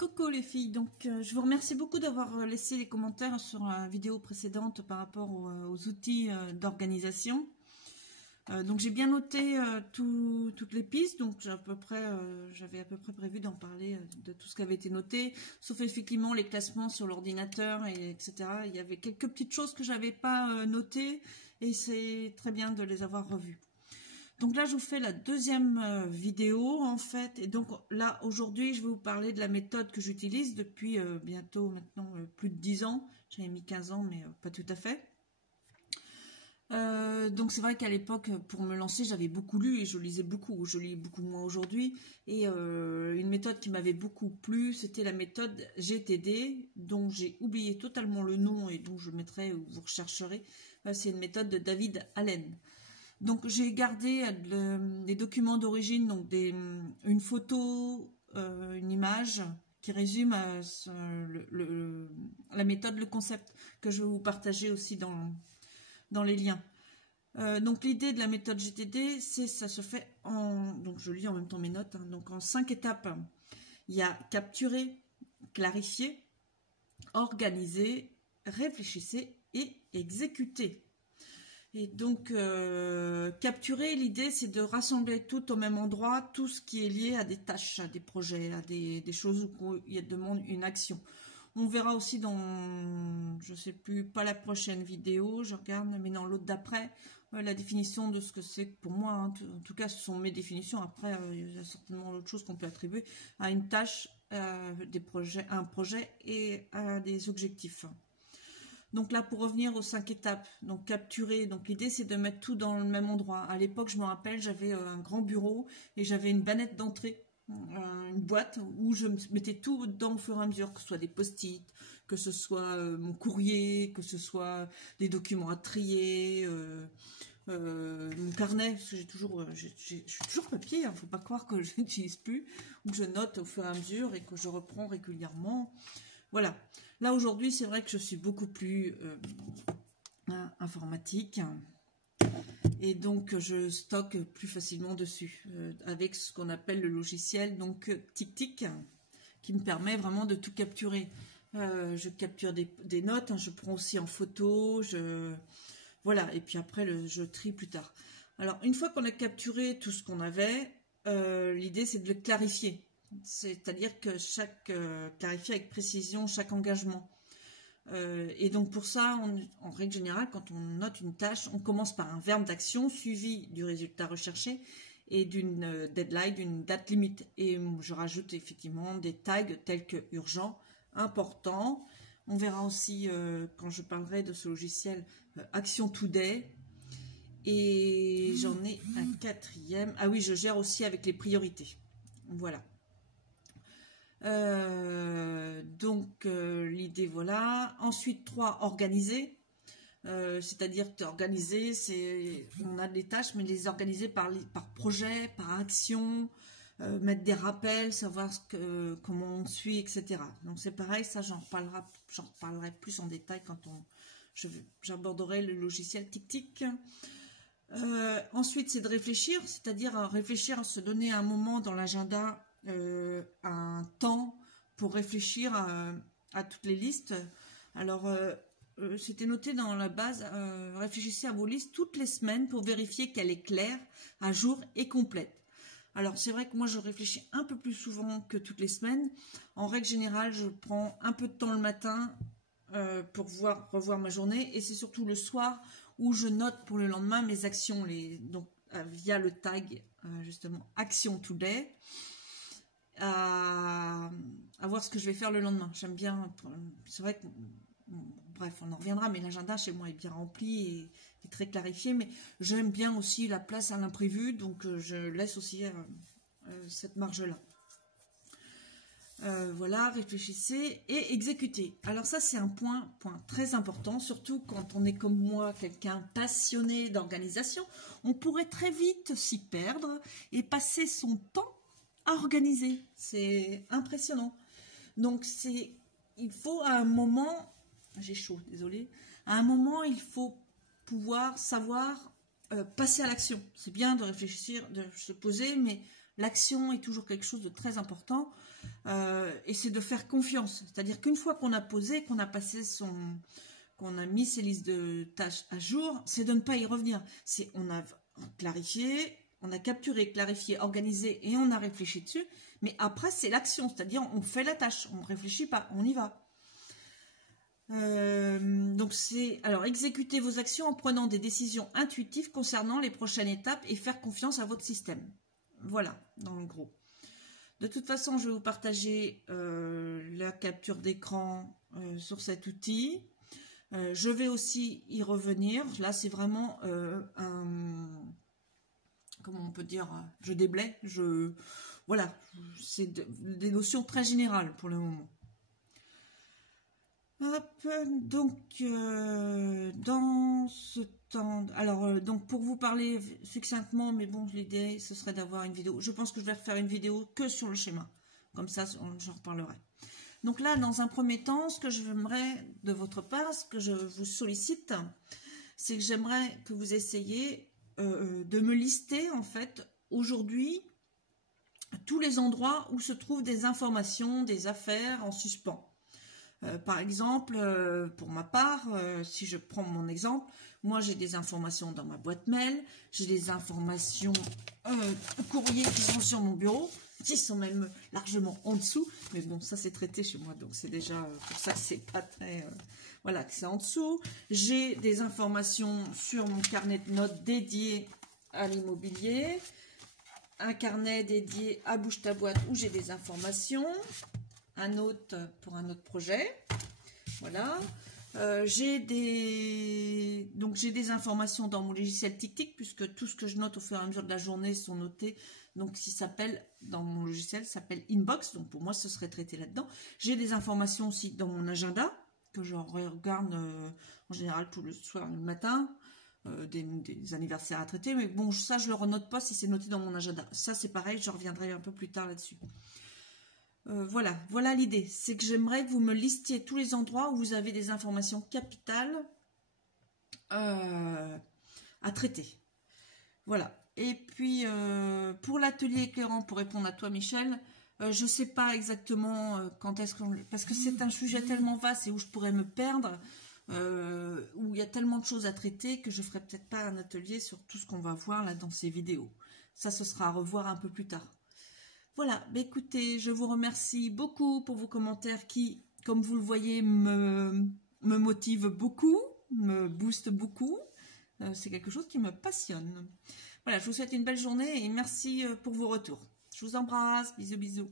Coucou les filles, donc je vous remercie beaucoup d'avoir laissé les commentaires sur la vidéo précédente par rapport aux outils d'organisation. Donc j'ai bien noté toutes les pistes, donc j'avais à peu près prévu d'en parler de tout ce qui avait été noté, sauf effectivement les classements sur l'ordinateur, etc. Il y avait quelques petites choses que j'avais pas notées et c'est très bien de les avoir revues. Donc là, je vous fais la deuxième vidéo, en fait. Et donc là, aujourd'hui, je vais vous parler de la méthode que j'utilise depuis bientôt maintenant plus de 10 ans. J'avais mis 15 ans, mais pas tout à fait. Donc c'est vrai qu'à l'époque, pour me lancer, j'avais beaucoup lu et je lisais beaucoup. Je lis beaucoup moins aujourd'hui. Et une méthode qui m'avait beaucoup plu, c'était la méthode GTD, dont j'ai oublié totalement le nom et dont je mettrai, ou vous rechercherez. C'est une méthode de David Allen. Donc j'ai gardé les documents d'origine, donc une photo, une image qui résume la méthode, le concept que je vais vous partager aussi dans les liens. Donc l'idée de la méthode GTD, ça se fait donc je lis en même temps mes notes, donc en 5 étapes. Il y a capturer, clarifier, organiser, réfléchissez et exécuter. Et donc, capturer, l'idée, c'est de rassembler tout au même endroit, tout ce qui est lié à des tâches, à des projets, à des choses où il demande une action. On verra aussi dans, je sais plus, pas la prochaine vidéo, je regarde, mais dans l'autre d'après, la définition de ce que c'est pour moi. En tout cas, ce sont mes définitions. Après, il y a certainement d'autres choses qu'on peut attribuer à une tâche, à un projet et à des objectifs. Donc là, pour revenir aux 5 étapes, donc capturer, donc l'idée c'est de mettre tout dans le même endroit. À l'époque, je me rappelle, j'avais un grand bureau et j'avais une bannette d'entrée, une boîte où je mettais tout dedans au fur et à mesure, que ce soit des post-it, que ce soit mon courrier, que ce soit des documents à trier, mon carnet, parce que je suis toujours papier, faut pas croire que je n'utilise plus, où je note au fur et à mesure et que je reprends régulièrement. Voilà. Là, aujourd'hui, c'est vrai que je suis beaucoup plus informatique. Et donc, je stocke plus facilement dessus. Avec ce qu'on appelle le logiciel, donc TickTick, qui me permet vraiment de tout capturer. Je capture des notes, je prends aussi en photo. Voilà. Et puis après, je trie plus tard. Alors, une fois qu'on a capturé tout ce qu'on avait, l'idée, c'est de le clarifier. C'est-à-dire que clarifier avec précision chaque engagement. Et donc pour ça, en règle générale, quand on note une tâche, on commence par un verbe d'action suivi du résultat recherché et d'une deadline, d'une date limite. Et je rajoute effectivement des tags tels que urgent, important. On verra aussi, quand je parlerai de ce logiciel, action today. Et j'en ai un quatrième. Ah oui, je gère aussi avec les priorités. Voilà. Donc l'idée, voilà. Ensuite, 3, organiser. C'est-à-dire organiser, on a des tâches, mais les organiser par projet, par action, mettre des rappels, savoir comment on suit, etc. Donc c'est pareil, ça j'en reparlerai plus en détail quand j'aborderai le logiciel TickTick. Ensuite, c'est de réfléchir, c'est-à-dire réfléchir à se donner un moment dans l'agenda, un temps pour réfléchir à toutes les listes. Alors, c'était noté dans la base, réfléchissez à vos listes toutes les semaines pour vérifier qu'elle est claire, à jour et complète. Alors, c'est vrai que moi, je réfléchis un peu plus souvent que toutes les semaines. En règle générale, je prends un peu de temps le matin pour revoir ma journée, et c'est surtout le soir où je note pour le lendemain mes actions, donc via le tag justement Action Today, à voir ce que je vais faire le lendemain. J'aime bien, c'est vrai que, bref, on en reviendra, mais l'agenda chez moi est bien rempli et très clarifié, mais j'aime bien aussi la place à l'imprévu, donc je laisse aussi cette marge-là. Voilà, réfléchissez et exécutez. Alors ça, c'est un point très important, surtout quand on est comme moi, quelqu'un passionné d'organisation. On pourrait très vite s'y perdre et passer son temps à organiser. C'est impressionnant. Donc il faut à un moment, j'ai chaud, désolé, à un moment, il faut pouvoir savoir passer à l'action. C'est bien de réfléchir, de se poser, mais l'action est toujours quelque chose de très important. et c'est de faire confiance. C'est-à-dire qu'une fois qu'on a posé, qu'on a passé qu'on a mis ses listes de tâches à jour, c'est de ne pas y revenir. C'est on a clarifié, on a capturé, clarifié, organisé et on a réfléchi dessus. Mais après, c'est l'action, c'est-à-dire on fait la tâche, on ne réfléchit pas, on y va. Donc c'est alors exécuter vos actions en prenant des décisions intuitives concernant les prochaines étapes et faire confiance à votre système. Voilà, dans le gros. De toute façon, je vais vous partager la capture d'écran sur cet outil. Je vais aussi y revenir. Là, c'est vraiment comment on peut dire, je déblaye. Voilà, c'est des notions très générales pour le moment. Hop, donc dans ce temps, alors donc pour vous parler succinctement, mais bon, l'idée ce serait d'avoir une vidéo. Je pense que je vais refaire une vidéo que sur le schéma, comme ça j'en reparlerai. Donc là, dans un premier temps, ce que j'aimerais de votre part, ce que je vous sollicite, c'est que j'aimerais que vous essayiez de me lister en fait aujourd'hui tous les endroits où se trouvent des informations, des affaires en suspens. Par exemple, pour ma part, si je prends mon exemple, moi j'ai des informations dans ma boîte mail, j'ai des informations courriers qui sont sur mon bureau, qui sont même largement en dessous, mais bon, ça c'est traité chez moi, donc c'est déjà pour ça que c'est pas très... voilà, que c'est en dessous. J'ai des informations sur mon carnet de notes dédié à l'immobilier, un carnet dédié à Bouge ta boîte où j'ai des informations, un autre pour un autre projet, voilà. J'ai des informations dans mon logiciel TicTic, puisque tout ce que je note au fur et à mesure de la journée sont notés, donc qui s'appelle, dans mon logiciel, s'appelle Inbox, donc pour moi ce serait traité là-dedans. J'ai des informations aussi dans mon agenda, que je regarde en général tout le soir et le matin, des anniversaires à traiter, mais bon, ça je le renote pas si c'est noté dans mon agenda. Ça c'est pareil, je reviendrai un peu plus tard là-dessus. Voilà l'idée, c'est que j'aimerais que vous me listiez tous les endroits où vous avez des informations capitales à traiter. Voilà. Et puis, pour l'atelier éclairant, pour répondre à toi, Michel, je ne sais pas exactement quand est-ce qu'on... Parce que c'est un sujet tellement vaste et où je pourrais me perdre, où il y a tellement de choses à traiter que je ne ferai peut-être pas un atelier sur tout ce qu'on va voir là dans ces vidéos. Ça, ce sera à revoir un peu plus tard. Voilà, bah écoutez, je vous remercie beaucoup pour vos commentaires qui, comme vous le voyez, me motivent beaucoup, me boostent beaucoup. C'est quelque chose qui me passionne. Voilà, je vous souhaite une belle journée et merci pour vos retours. Je vous embrasse, bisous bisous.